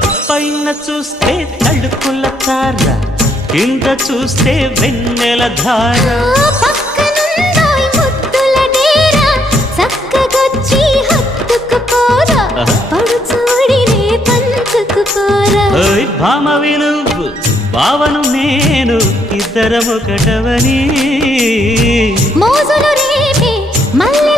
పైన చూస్తే తడుకుల తార, కింద చూస్తే వెన్నెల ధార. పక్కనుందోయ్ ముద్దుల డేరా, చక్కగొచ్చి హత్తుకుపోరా, పడుచూడినే పంచుకుపోరా. భామ విలువు భావను నేను, ఇద్దరమొకటవని మోజులు రేపే మల్లె